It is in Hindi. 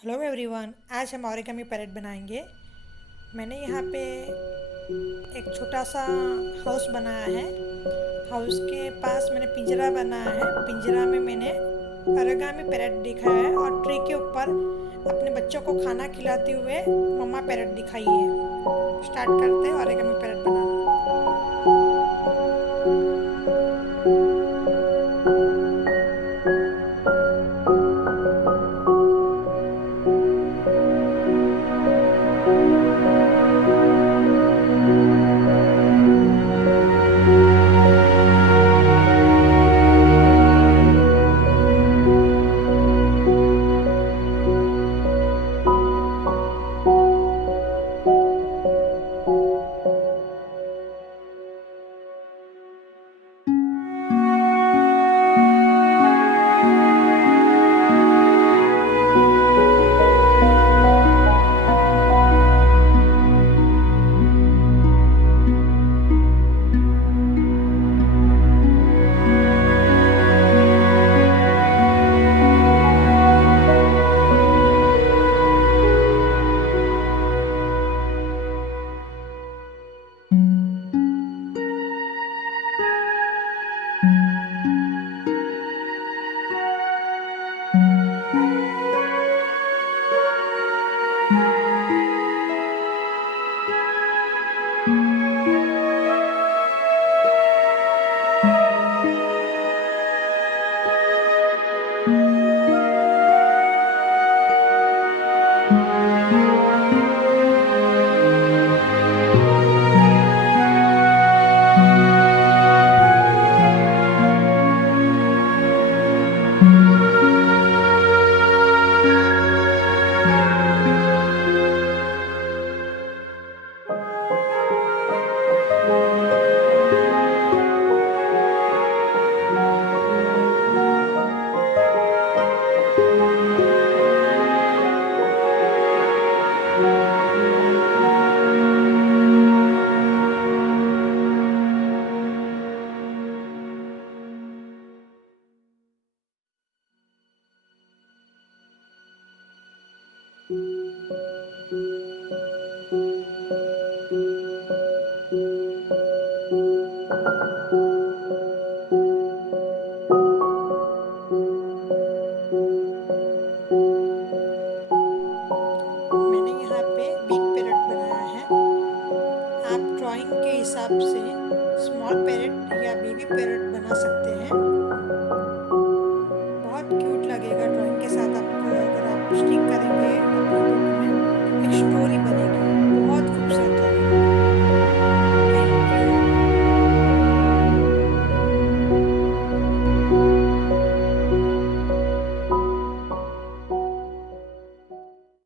हेलो एवरीवन, आज हम ओरिगामी पैरेट बनाएंगे। मैंने यहाँ पे एक छोटा सा हाउस बनाया है। हाउस के पास मैंने पिंजरा बनाया है। पिंजरा में मैंने ओरिगामी पैरेट दिखाया है और ट्री के ऊपर अपने बच्चों को खाना खिलाते हुए मम्मा पैरेट दिखाई है। स्टार्ट करते हैं ओरिगामी पैरेट बनाना। मैंने यहाँ पे बिग पैरेट बनाया है। आप ड्राइंग के हिसाब से स्मॉल पैरेट या बेबी पैरेट बना सकते हैं। बहुत क्यूट लगेगा ड्राइंग के साथ। आपको अगर आप स्टिक करेंगे